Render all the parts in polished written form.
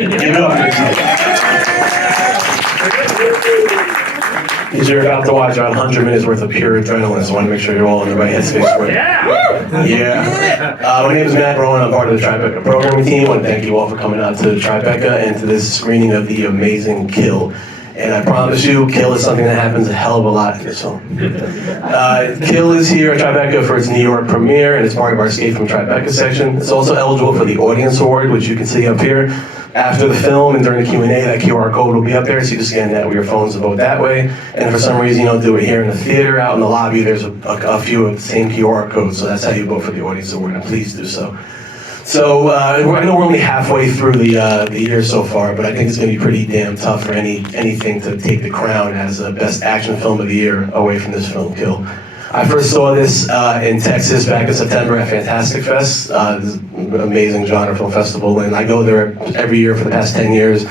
Give it up for yourself. Because you're about to watch about 100 minutes worth of pure adrenaline, so I want to make sure you're all in the right headspace for it. Yeah. My name is Matt Rowan. I'm part of the Tribeca programming team. I want to thank you all for coming out to Tribeca and to this screening of the amazing Kill. And I promise you, Kill is something that happens a hell of a lot in this film. Kill is here at Tribeca for its New York premiere, and it's part of our Escape from Tribeca section. It's also eligible for the Audience Award, which you can see up here. After the film and during the Q&A, that QR code will be up there, so you can scan that with your phones and vote that way. And if for some reason you don't do it here in the theater, out in the lobby, there's a few of the same QR codes, so that's how you vote for the Audience Award, and please do so. So I know we're only halfway through the year so far, but I think it's going to be pretty damn tough for anything to take the crown as the best action film of the year away from this film, Kill. I first saw this in Texas back in September at Fantastic Fest, this amazing genre film festival, and I go there every year for the past 10 years.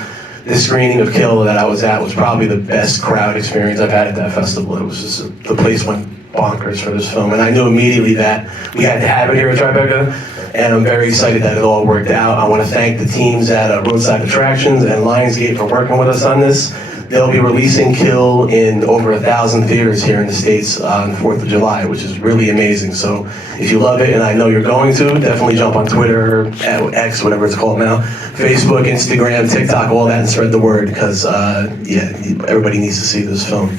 This screening of Kill that I was at was probably the best crowd experience I've had at that festival. It was just, the place went bonkers for this film, and I knew immediately that we had to have it here at Tribeca, and I'm very excited that it all worked out. I want to thank the teams at Roadside Attractions and Lionsgate for working with us on this. They'll be releasing Kill in over 1,000 theaters here in the States on 4th of July, which is really amazing. So if you love it, and I know you're going to, definitely jump on Twitter, X, whatever it's called now, Facebook, Instagram, TikTok, all that, and spread the word, because yeah, everybody needs to see this film.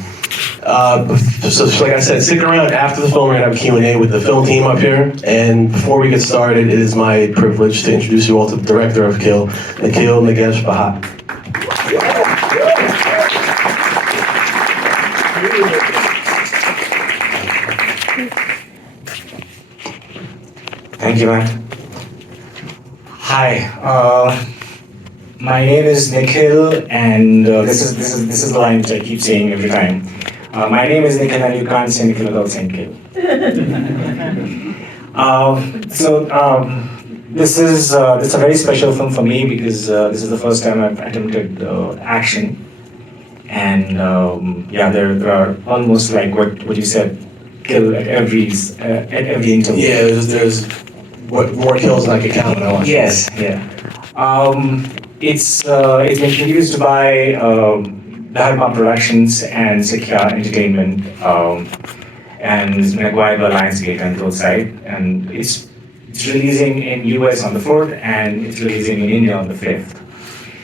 So like I said, stick around after the film. We're gonna have a Q&A with the film team up here. And before we get started, it is my privilege to introduce you all to the director of Kill, Nikhil, Nagesh, Bhat. Thank you, Matt. Hi, my name is Nikhil, and this is the line which I keep saying every time. My name is Nikhil, and you can't say Nikhil without saying Kill. This is it's a very special film for me because this is the first time I've attempted action, and yeah, there are almost like what you said, kill at every interval. Yeah, there's what more kills than I could count when I watched it. Yes, yeah. It's been produced by Dharma Productions and Lakshya Entertainment, and it's been acquired by Lionsgate and Roadside, and it's releasing in US on the 4th, and it's releasing in India on the 5th.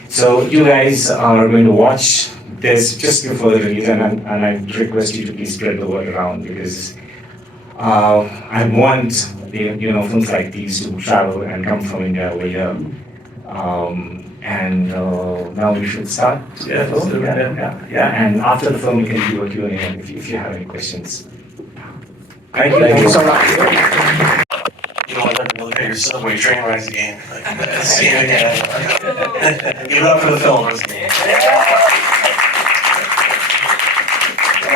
So you guys are going to watch this just before the release, and I request you to please spread the word around, because I want films like these to travel and come from India over here. And now we should start. Yeah, let's do it. Yeah. And after the film, we can do a Q&A if you have any questions. Thank you so much. You know, I learned to look at your subway train rides again. See it again. Give it up for the film. I'd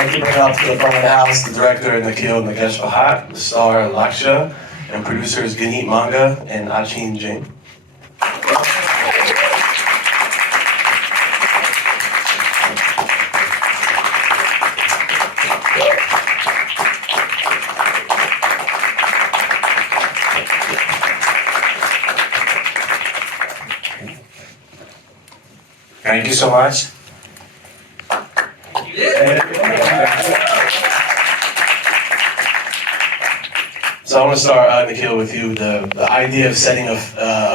like to bring up to the front of the house the director, Nikhil, Nagesh Bhat, the star, Lakshya, and producers Ganeet Manga and Achin Jain. Thank you so much. So I want to start, Nikhil, with you. The idea of setting a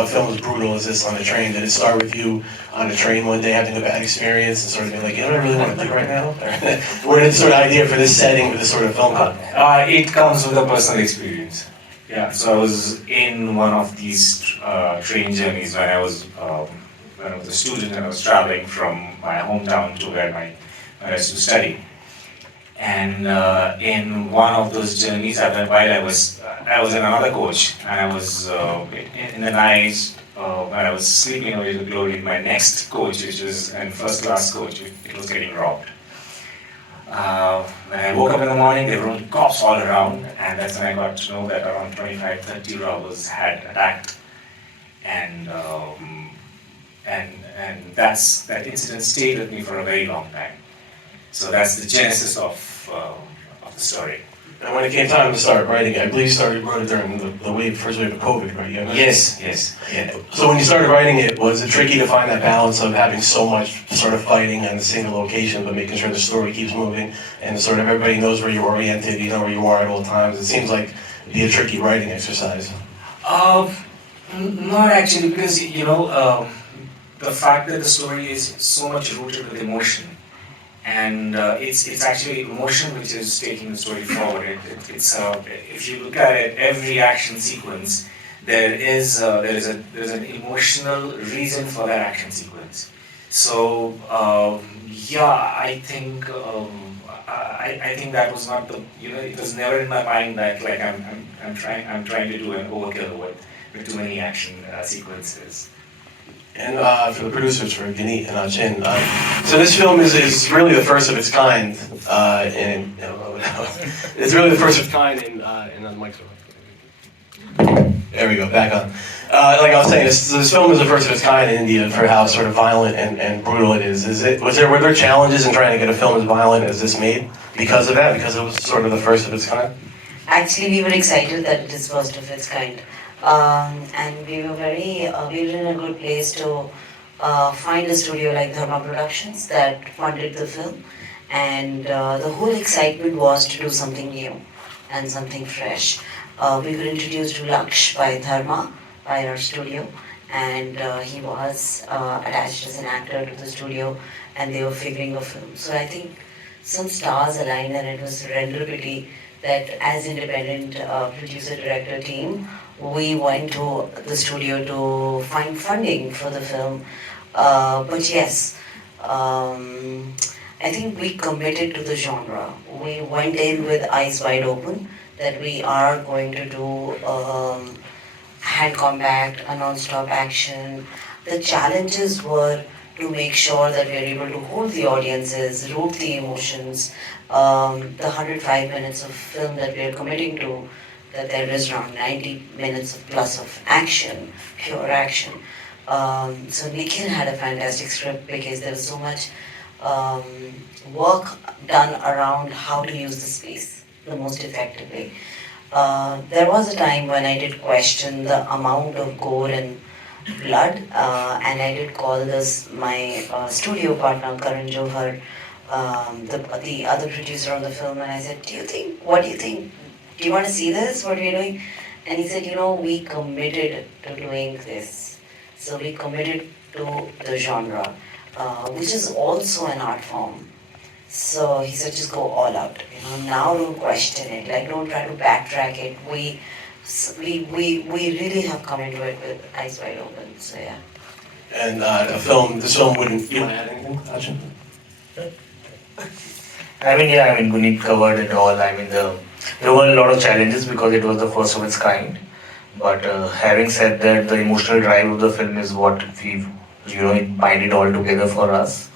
film as brutal as this on the train, did it start with you on the train one day having a bad experience and sort of being like, you know what I really want to do right now? Where did the sort of idea for this setting, for this sort of film come? It comes with a personal experience. Yeah, so I was in one of these train journeys when I was a student, and I was traveling from my hometown to where I used to study. And in one of those journeys, while I was in another coach, and I was in the night when I was sleeping away to glory in my next coach, which was a first class coach. It was getting robbed. When I woke up in the morning, there were cops all around, and that's when I got to know that around 25-30 robbers had attacked, and that incident stayed with me for a very long time. So that's the genesis of the story. And when it came time to start writing, I believe you started writing during first wave of COVID, right? Yeah. Yes, yes, yeah. So when you started writing it, was it tricky to find that balance of having so much sort of fighting in a single location, but making sure the story keeps moving and sort of everybody knows where you're oriented, you know where you are at all times? It seems like it'd be a tricky writing exercise. Uh, Not actually, because the fact that the story is so much rooted with emotion, and it's actually emotion which is taking the story forward. It's if you look at it, every action sequence, there's an emotional reason for that action sequence. So yeah, I think that was not the it was never in my mind that like I'm trying to do an overkill with too many action sequences. And for the producers, for Ganeet and Chin, so this film is really the first of its kind, and it's really the first of its kind in the mic. There we go, back on. Like I was saying, this film is the first of its kind in India for how sort of violent and brutal it is. Were there challenges in trying to get a film as violent as this made because of that? Because it was sort of the first of its kind? Actually, we were excited that it is first of its kind. And we were in a good place to find a studio like Dharma Productions that funded the film. And the whole excitement was to do something new and something fresh. We were introduced to Lakshya by Dharma, by our studio, and he was attached as an actor to the studio, and they were figuring a film. So I think some stars aligned, and it was serendipity that as independent producer-director team, we went to the studio to find funding for the film. But yes, I think we committed to the genre. We went in with eyes wide open that we are going to do hand combat, a non-stop action. The challenges were to make sure that we are able to hold the audiences, root the emotions. The 105 minutes of film that we are committing to, that there is around 90 minutes of plus of action, pure action. So Nikhil had a fantastic script because there was so much work done around how to use the space the most effectively. There was a time when I did question the amount of gore and blood, and I did call this my studio partner Karan Johar, the other producer on the film, and I said, what do you think? Do you want to see this? What are you doing? And he said, we committed to doing this. So we committed to the genre, which is also an art form. So he said, just go all out. Now don't question it. Like don't try to backtrack it. We really have come into it with eyes wide open. So yeah. And this film wouldn't. You want to add anything, Achin? Guneet covered it all. There were a lot of challenges because it was the first of its kind. But having said that, the emotional drive of the film is what we've, it bind it all together for us.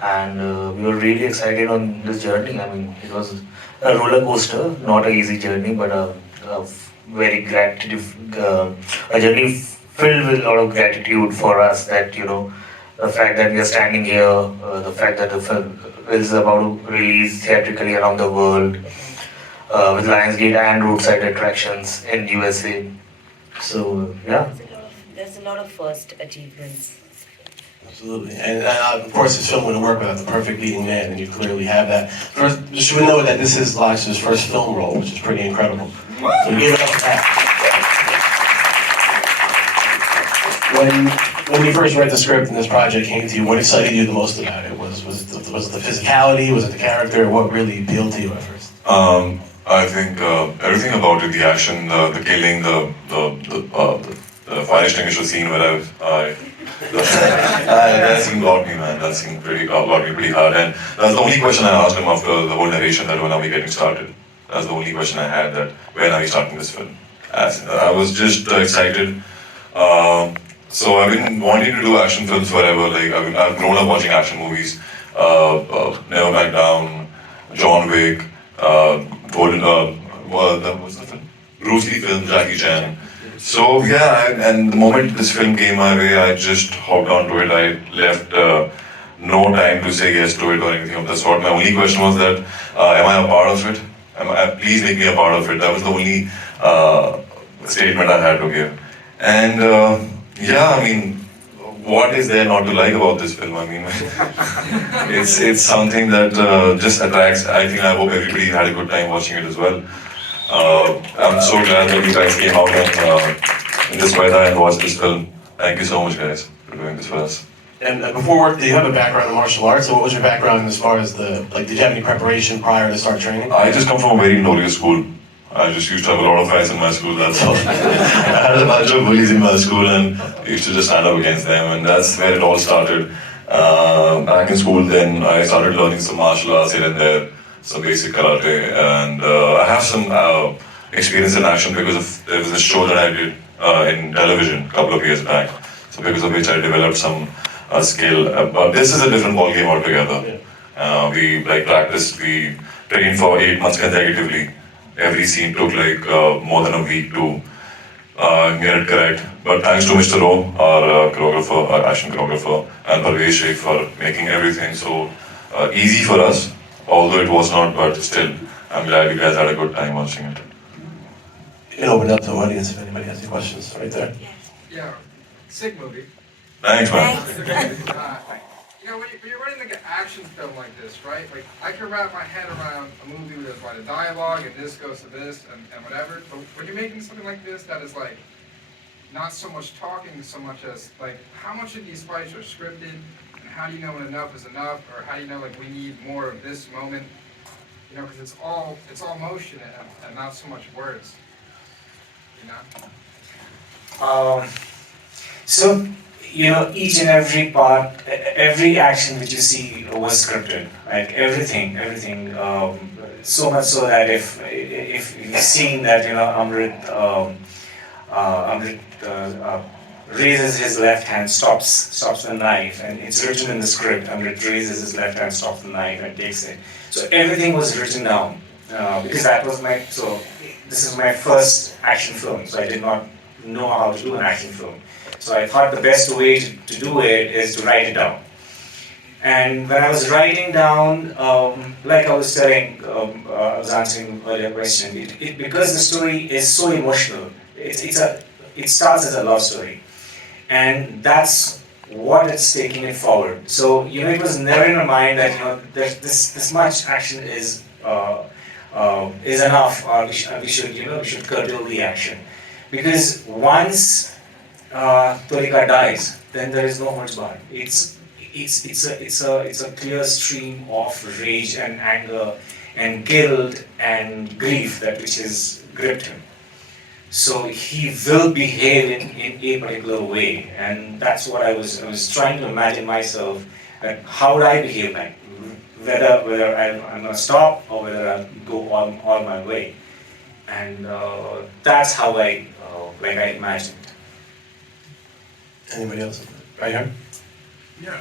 And we were really excited on this journey. It was a roller coaster, not an easy journey, but a very a journey filled with a lot of gratitude for us that, the fact that we are standing here, the fact that the film is about to release theatrically around the world, with Lionsgate and roadside attractions in USA. So, yeah. There's a lot of first achievements. Absolutely. And of course, this film wouldn't work without the perfect leading man, and you clearly have that. First, just should we know that this is Lakshya's first film role, which is pretty incredible. So give it up for that. When you first read the script and this project came to you, what excited you the most about it? Was it the physicality? Was it the character? What really appealed to you at first? I think everything about it, the action, the killing, the fire extinguisher scene where that scene got me, man. That scene got me pretty hard. And that's the only question I asked him after the whole narration, that when are we getting started? That's the only question I had, that when are we starting this film? I was just excited. So I've been wanting to do action films forever. Like I've grown up watching action movies. Never Back Down, John Wick, what's the film? Bruce Lee film, Jackie Chan. So yeah, and the moment this film came my way, I just hopped onto it. I left no time to say yes to it or anything of that sort. My only question was that, am I a part of it? Please make me a part of it. That was the only statement I had to give. And yeah, I mean, what is there not to like about this film? I mean, it's something that just attracts. I think I hope everybody had a good time watching it as well. I'm so glad that you guys came out and in this weather and watched this film. Thank you so much, guys, for doing this for us. And before work, did you have a background in martial arts? So what was your background as far as did you have any preparation prior to start training? I just come from a very notorious school. I just used to have a lot of fights in my school, that's all. I had a bunch of bullies in my school and I used to just stand up against them, and that's where it all started. Back in school then, I started learning some martial arts here and there, some basic karate, and I have some experience in action because there was a show that I did in television a couple of years back. So because of which I developed some skill. But this is a different ballgame altogether. We practiced, we trained for 8 months consecutively. Every scene took more than a week to get it correct. But thanks to Mr. O, our choreographer, our action choreographer, and Parvesh Sheikh for making everything so easy for us, although it was not, but still, I'm glad you guys had a good time watching it. You can open it up to the audience if anybody has any questions right there. Yeah, sick movie. Thanks, man. You know, when you're running like an action film like this, right? Like, I can wrap my head around a movie with a lot of dialogue and this goes to this and whatever. But when you're making something like this that is like not so much talking so much as like how much of these fights are scripted and how do you know when enough is enough, or how do you know like we need more of this moment? You know, because it's all motion and not so much words. You know. So, you know, each and every part, every action which you see was scripted, like everything. So much so that if you've seen that, you know, Amrit raises his left hand, stops the knife, and it's written in the script. Amrit raises his left hand, stops the knife, and takes it. So everything was written down because this is my first action film, so I did not know how to do an action film. So I thought the best way to do it is to write it down. And when I was writing down, like I was telling, I was answering earlier question, because the story is so emotional, it starts as a love story. And that's what it's taking it forward. So, you know, it was never in my mind that, you know, this much action is enough, or we should curtail the action. Because once Tolika dies, then there is no holds barred. It's a clear stream of rage and anger and guilt and grief which has gripped him. So he will behave in a particular way, and that's what I was trying to imagine myself, that how would I behave like, whether I'm gonna stop or whether I'll go all my way, and that's how I imagined. Anybody else? Right here? Yeah,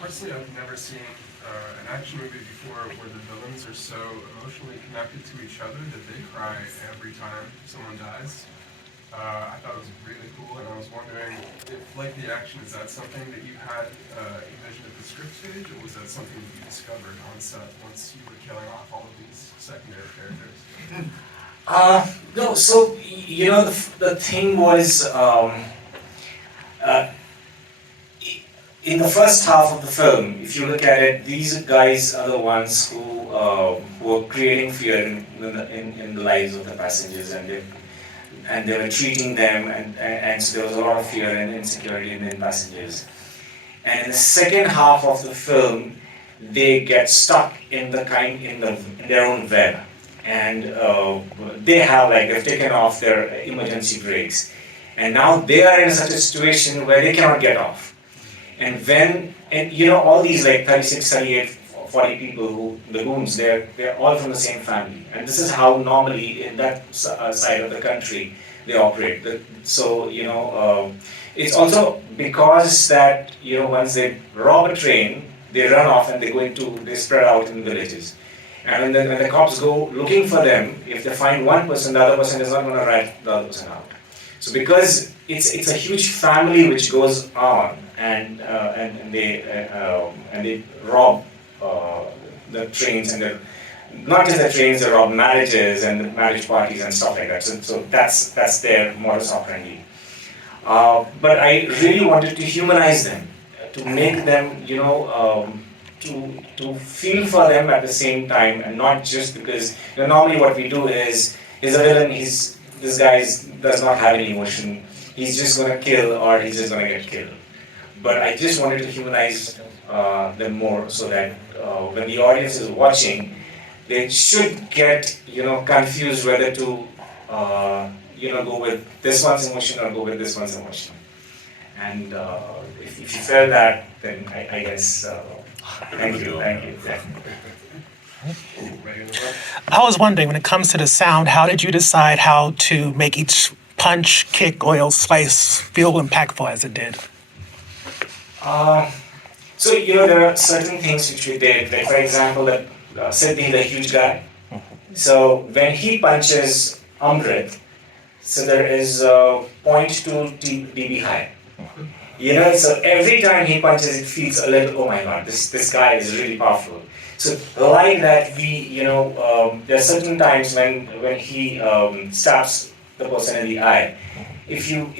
personally I've never seen an action movie before where the villains are so emotionally connected to each other that they cry every time someone dies. I thought it was really cool, and I was wondering if, like the action, is that something that you had envisioned at the script stage, or was that something that you discovered on set once you were killing off all of these secondary characters? No, so, you know, the thing was, in the first half of the film, if you look at it, these guys are the ones who were creating fear in the lives of the passengers, and they were treating them, and so there was a lot of fear and insecurity in the passengers. And in the second half of the film, they get stuck in their own web, and they've taken off their emergency brakes, and now they are in such a situation where they cannot get off. And you know, all these like 36, 38, 40 people the goons, they're all from the same family. And this is how normally in that side of the country they operate. So, you know, it's also because that, you know, once they rob a train, they run off and they spread out in villages. And when the cops go looking for them, if they find one person, the other person is not going to rat the other person out. So because it's a huge family which goes on, and they rob the trains, and not just the trains, they rob marriages and marriage parties and stuff like that. So that's their modus operandi. But I really wanted to humanize them, to make them, to feel for them at the same time, and not just because normally what we do is a villain. This guy does not have any emotion. He's just gonna kill or he's just gonna get killed. But I just wanted to humanize them more so that when the audience is watching, they should get confused whether to go with this one's emotion or go with this one's emotion. And if you felt that, then I guess thank you. I was wondering, when it comes to the sound, how did you decide how to make each punch, kick, oil, slice feel impactful as it did? So there are certain things which we did. Like for example, that Siddhi, the huge guy. So when he punches Amrit, so there is 0.2 dB high. So every time he punches, it feels a little. Oh my God, this guy is really powerful. So like that, there are certain times when he stabs the person in the eye. If you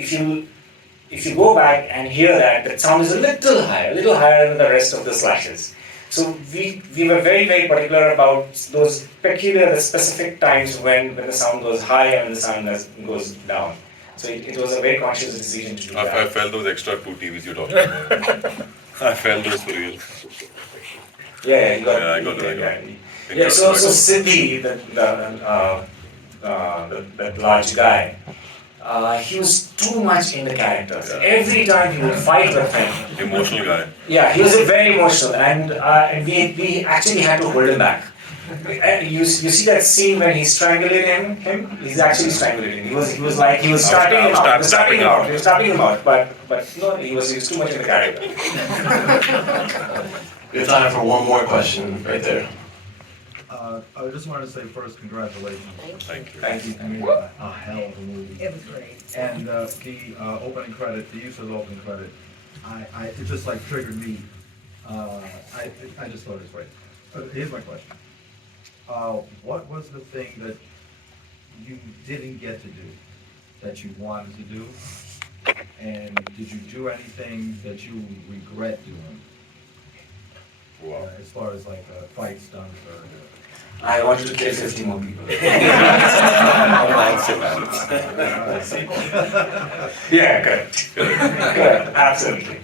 go back and hear that sound is a little higher than the rest of the slashes. So we were very, very particular about those peculiar, the specific times when the sound goes high and the sound goes down. So it was a very conscious decision to do that. I felt those extra 2 TVs you're talking about. I felt those for real. Yeah, I got it. Yeah, so Siddhi, that large guy, he was too much in the character. So every time he would fight with him. Emotional guy. Yeah, he was very emotional, and we actually had to hold him back. And you see that scene when he's strangulating him? He's actually strangulating him. He was starting him out, but no, he was too much in the character. We have time for one more question right there. I just wanted to say first, congratulations. Thank you. Thank you. I mean, a hell of a movie. It was great. And the opening credit, the use of the opening credit, it just like triggered me. I just thought it was great. Here's my question. What was the thing that you didn't get to do that you wanted to do? And did you do anything that you regret doing? Wow. As far as like fight stunts or... I wanted to kill 50 more people. Yeah, good, absolutely.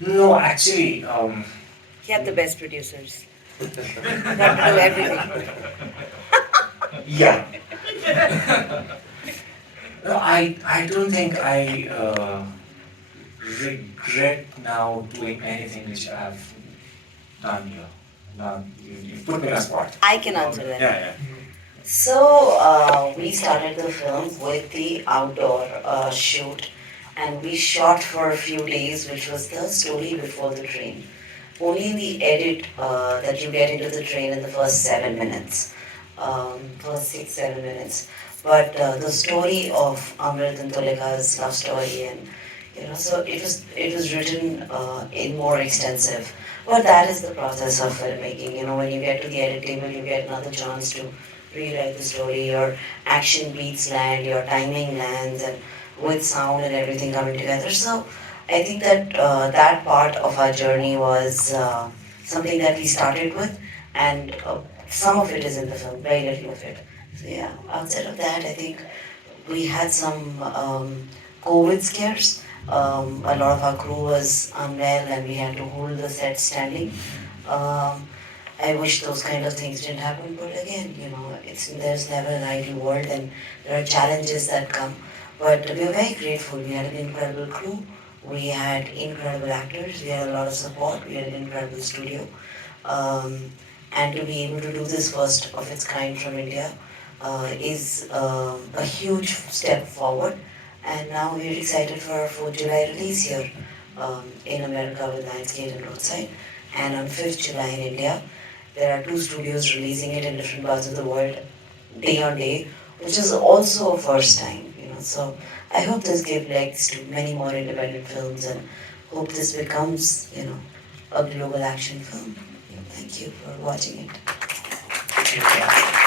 No, actually, He had the best producers. Got to do everything. yeah. No, I don't think I regret now doing anything which I've done here. Now, you put me on a spot. I can answer that. Yeah. So we started the film with the outdoor shoot, and we shot for a few days, which was the story before the train. Only the edit that you get into the train in the first 7 minutes, first 6-7 minutes. But the story of Amrit and Tulika's love story, and so it was written in more extensive. But that is the process of filmmaking. When you get to the edit table, you get another chance to rewrite the story. Your action beats land, your timing lands, and with sound and everything coming together. So I think that that part of our journey was something that we started with, and some of it is in the film, very little of it. So yeah, outside of that, I think we had some COVID scares. A lot of our crew was unwell and we had to hold the set standing. I wish those kind of things didn't happen, but again, there's never an ideal world and there are challenges that come. But we are very grateful. We had an incredible crew. We had incredible actors. We had a lot of support. We had an incredible studio. And to be able to do this first of its kind from India is a huge step forward. And now we're excited for our 4th July release here in America with Lionsgate and Roadside. And on 5th July in India, there are 2 studios releasing it in different parts of the world, day on day, which is also a first time. So I hope this gives legs to many more independent films, and hope this becomes, a global action film. Thank you for watching it. Yeah.